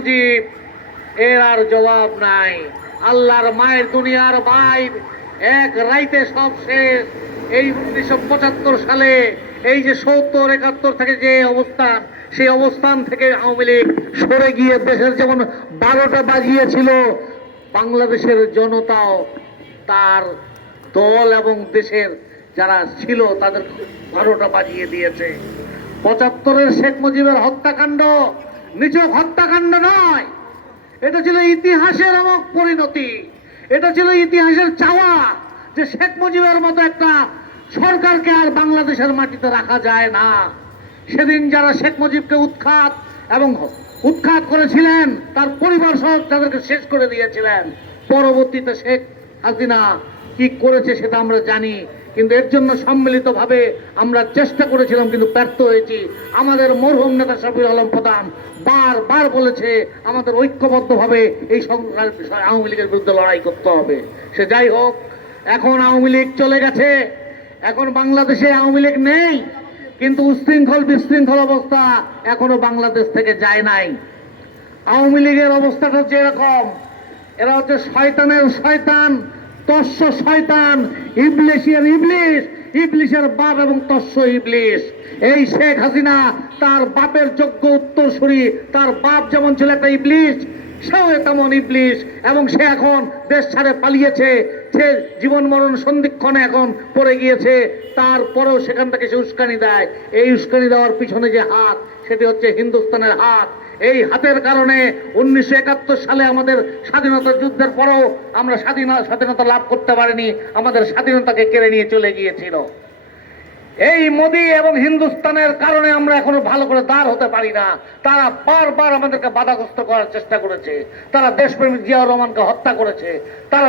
মুজিব, এর আর জবাব নাই। আল্লাহর মায়ের দুনিয়ার বাইর, এক রাইতে সব শেষ। এই 1975 সালে এই যে 70-71 থেকে যে অবস্থান, সেই অবস্থান থেকে আওয়ামী লীগ সরে গিয়ে দেশের যেমন 12টা বাজিয়েছিল, বাংলাদেশের জনতাও তার দল এবং দেশের যারা ছিল তাদের 12টা বাজিয়ে দিয়েছে। 75-এর শেখ মুজিবের হত্যাকাণ্ড নিছক হত্যাকাণ্ড নয়, এটা ছিল ইতিহাসের অমোঘ পরিণতি। এটা ছিল ইতিহাসের চাওয়া যে শেখ মুজিবের মতো একটা সরকারকে আর বাংলাদেশের মাটিতে রাখা যায় না। সেদিন যারা শেখ মুজিবকে উৎখাত করেছিলেন, তার পরিবার সহ তাদেরকে শেষ করে দিয়েছিলেন। পরবর্তীতে শেখ হাসিনা কি করেছে সেটা আমরা জানি, কিন্তু এর জন্য সম্মিলিতভাবে আমরা চেষ্টা করেছিলাম, কিন্তু ব্যর্থ হয়েছি। আমাদের মরহুম নেতা শফিউল আলম প্রধান বারবার বলেছে আমাদের ঐক্যবদ্ধভাবে এই আওয়ামী লীগের বিরুদ্ধে লড়াই করতে হবে। সে যাই হোক, এখন আওয়ামী লীগ চলে গেছে, এখন বাংলাদেশে আওয়ামী লীগ নেই, কিন্তু উশৃঙ্খল বিশৃঙ্খল অবস্থা এখনো বাংলাদেশ থেকে যায় নাই। আওয়ামী লীগের অবস্থাটা হচ্ছে এরকম, এরা হচ্ছে শয়তানের শয়তান, তস্য শয়তান, ইবলিশিয়ার ইবলিশ, ইবলিশের বাপ এবং তস্য ইবলিশ। এই শেখ হাসিনা তার বাপের যোগ্য উত্তরসূরি, তার বাপ যেমন ছিল একটা ইবলিশ, সেও তেমন ইবলিশ, এবং সে এখন দেশ ছাড়ে পালিয়েছে। সে জীবন মরণ সন্ধিক্ষণে এখন পড়ে গিয়েছে, তারপরেও সেখান থেকে সে উস্কানি দেয়। এই উস্কানি দেওয়ার পিছনে যে হাত, সেটি হচ্ছে হিন্দুস্তানের হাত। এই হাতের কারণে 1971 সালে আমাদের স্বাধীনতা যুদ্ধের পরেও আমরা স্বাধীনতা লাভ করতে পারিনি, আমাদের স্বাধীনতাকে কেড়ে নিয়ে চলে গিয়েছিল। এই মোদি এবং হিন্দুস্তানের কারণে আমরা এখনো ভালো করে দাঁড় হতে পারি না। তারা বারবার আমাদেরকে বাধাগ্রস্ত করার চেষ্টা করেছে, তারা দেশপ্রেমিক জিয়াউর রহমানকে হত্যা করেছে, তারা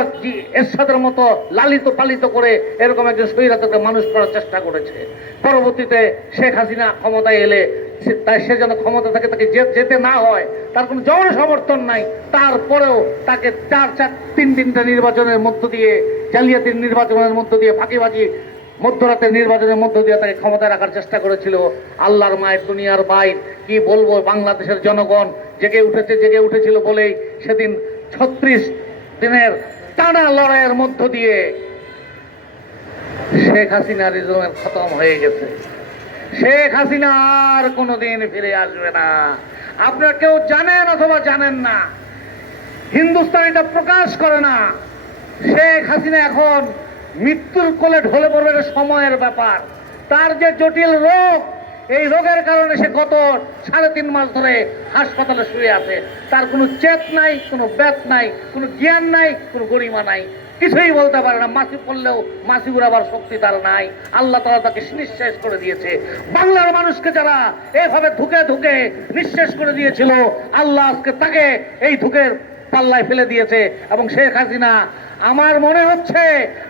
এরশাদের মতো লালিত পালিত করে এরকম একজন স্বৈরাচারকে মানুষ করার চেষ্টা করেছে। পরবর্তীতে শেখ হাসিনা ক্ষমতায় এলে সে যেন ক্ষমতা থেকে তাকে যেতে না হয়, তার কোনো জনসমর্থন নাই, তারপরেও তাকে 3টা নির্বাচনের মধ্য দিয়ে, জালিয়াতির নির্বাচনের মধ্য দিয়ে, ফাঁকিবাজি মধ্যরাতের নির্বাচনের মধ্য দিয়ে তাকে ক্ষমতায় রাখার চেষ্টা করেছিল। আল্লাহর মায়ের দুনিয়ার বাইর, কি বলবো, বাংলাদেশের জনগণ জেগে উঠেছিল বলেই সেদিন 36 দিনের টানা লড়াইয়ের মধ্য দিয়ে শেখ হাসিনার রিজমের খতম হয়ে গেছে। শেখ হাসিনা আর কোনোদিন ফিরে আসবে না। আপনারা কেউ জানেন অথবা জানেন না, হিন্দুস্তান এটা প্রকাশ করে না। শেখ হাসিনা এখন মৃত্যুর কোলে ঢলে পড়বে, সময়ের ব্যাপার। তার যে জটিল রোগ, এই রোগের কারণে সে গত 3.5 মাস ধরে হাসপাতালে শুয়ে আছে। তার কোনো চেত নাই, কোনো ব্যাত নাই, কোনো জ্ঞান নাই, কোনো গরিমা নাই, কিছুই বলতে পারে না। মাসি পড়লেও মাসি উড়াবার শক্তি তার নাই। আল্লাহ তাআলা তাকে নিঃশেষ করে দিয়েছে। বাংলার মানুষকে যারা এভাবে ধুকে ধুকে নিঃশেষ করে দিয়েছিল, আল্লাহ আজকে তাকে এই ধুকের পাল্লায় ফেলে দিয়েছে। এবং শেখ হাসিনা, আমার মনে হচ্ছে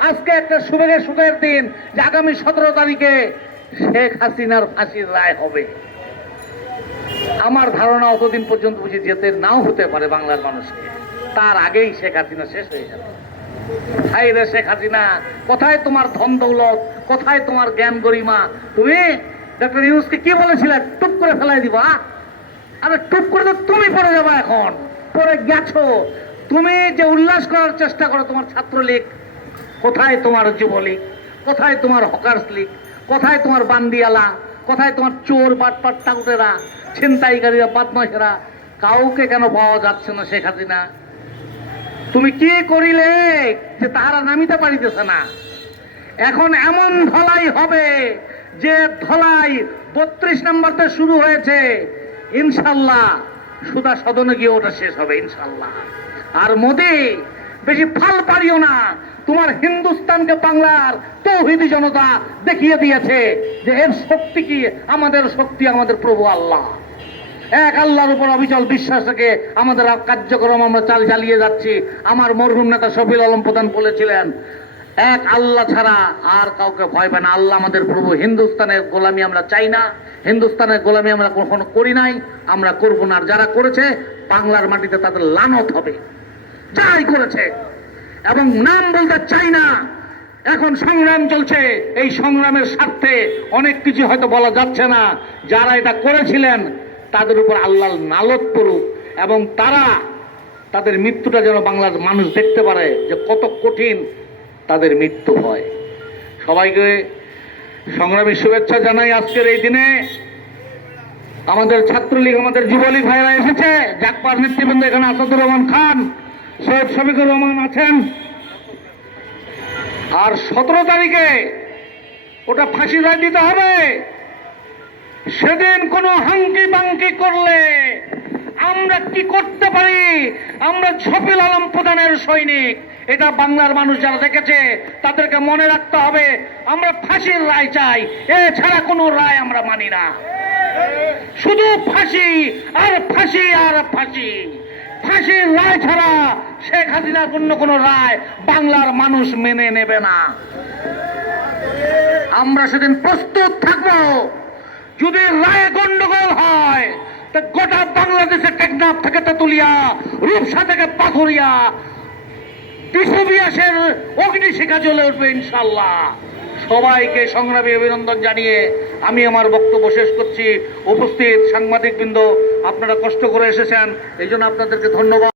আজকে একটা সুখের দিন, যে আগামী 17 তারিখে শেখ হাসিনার ফাঁসির রায় হবে। আমার ধারণা অতদিন পর্যন্ত বুঝি যেতে নাও হতে পারে বাংলার মানুষকে, তার আগেই শেখ হাসিনা শেষ হয়ে যাবে। হাই রে শেখ হাসিনা, কোথায় তোমার ধন দৌলত, কোথায় তোমার জ্ঞান গরিমা? তুমি ডক্টর ইউনূসকে কি বলেছিলে? টুপ করে ফেলাই দিবা। আরে টুপ করে তো তুমি পড়ে যাবা, এখন পড়ে গেছো। তুমি যে উল্লাস করার চেষ্টা করো তোমার ছাত্রলীগ, কোথায় তোমার যুবলীগ, কোথায় তোমার হকার্স লীগ, কোথায় তোমার বান্দিয়ালা, কোথায় তোমার চোর বাটপাট টাউটেরা, ছিনতাইকারীরা, বদমাশেরা? কাউকে কেন পাওয়া যাচ্ছে না শেখ হাসিনা? তুমি কি করিলে যে তাহারা নামিতে পারিতেছে না? এখন এমন ধলাই হবে যে ধলাই 32 নম্বরতে শুরু হয়েছে, ইনশাল্লাহ সুদা সদনে গিয়ে ওটা শেষ হবে ইনশাল্লাহ। আর মোদি, বেশি ফাল পারিও না। তোমার হিন্দুস্তানকে বাংলার তৌহিদি জনতা দেখিয়ে দিয়েছে যে এর শক্তি কি। আমাদের শক্তি আমাদের প্রভু আল্লাহ। এক আল্লাহর উপর অবিচল বিশ্বাস রেখে আমাদের কার্যক্রম আমরা চালিয়ে যাচ্ছি। আমার মরহুম নেতা শফিউল আলম প্রধান বলেছিলেন, এক আল্লাহ ছাড়া আর কাউকে ভয় পায় না। আল্লাহ আমাদের প্রভু। হিন্দুস্তানের গোলামি আমরা চাই না, হিন্দুস্তানের গোলামি আমরা কখনো করি নাই, আমরা করব না। আর যারা করেছে বাংলার মাটিতে তাদের লানত হবে, যাই করেছে। এবং নাম বলতে চাই না, এখন সংগ্রাম চলছে। এই সংগ্রামের স্বার্থে অনেক কিছু হয়তো বলা যাচ্ছে না। যারা এটা করেছিলেন তাদের উপর আল্লাহর নালত পড়ুক। এবং তারা তাদের মৃত্যুটা যেন বাংলার মানুষ দেখতে পারে যে কত কঠিন তাদের মৃত্যু হয়। সবাইকে সংগ্রামী শুভেচ্ছা জানাই আজকের এই দিনে। আমাদের ছাত্রলীগ, আমাদের যুবলীগ ভাইরা এসেছে, জাগপার নেতৃবৃন্দ এখানে আসাদুর রহমান খান, সৈয়দ শফিকুর রহমান আছেন। আর 17 তারিখে ওটা ফাঁসি রায় দিতে হবে। সেদিন কোনো হাঙ্কি বাঙ্কি করলে আমরা কি করতে পারি? আমরা ঝফিল আলম প্রধানের সৈনিক, এটা বাংলার মানুষ যারা দেখেছে তাদেরকে মনে রাখতে হবে। আমরা ফাঁসির রায় চাই, এছাড়া কোনো রায় আমরা মানি না। শুধু ফাঁসি আর ফাঁসি আর ফাঁসি। ফাঁসির রায় ছাড়া শেখ হাসিনার অন্য কোনো রায় বাংলার মানুষ মেনে নেবে না। আমরা সেদিন প্রস্তুত থাকবো। যদি রায়ে গন্ডগোল হয় তা গোটা বাংলাদেশে টেকনাফ থেকে তেতুলিয়া, রূপসা থেকে পাথুরিয়া, বিশ্ববিয়াসের অগ্নিশিখা জ্বলে উঠবে ইনশাল্লাহ। সবাইকে সংগ্রামী অভিনন্দন জানিয়ে আমি আমার বক্তব্য শেষ করছি। উপস্থিত সাংবাদিকবৃন্দ, আপনারা কষ্ট করে এসেছেন, এই জন্য আপনাদেরকে ধন্যবাদ।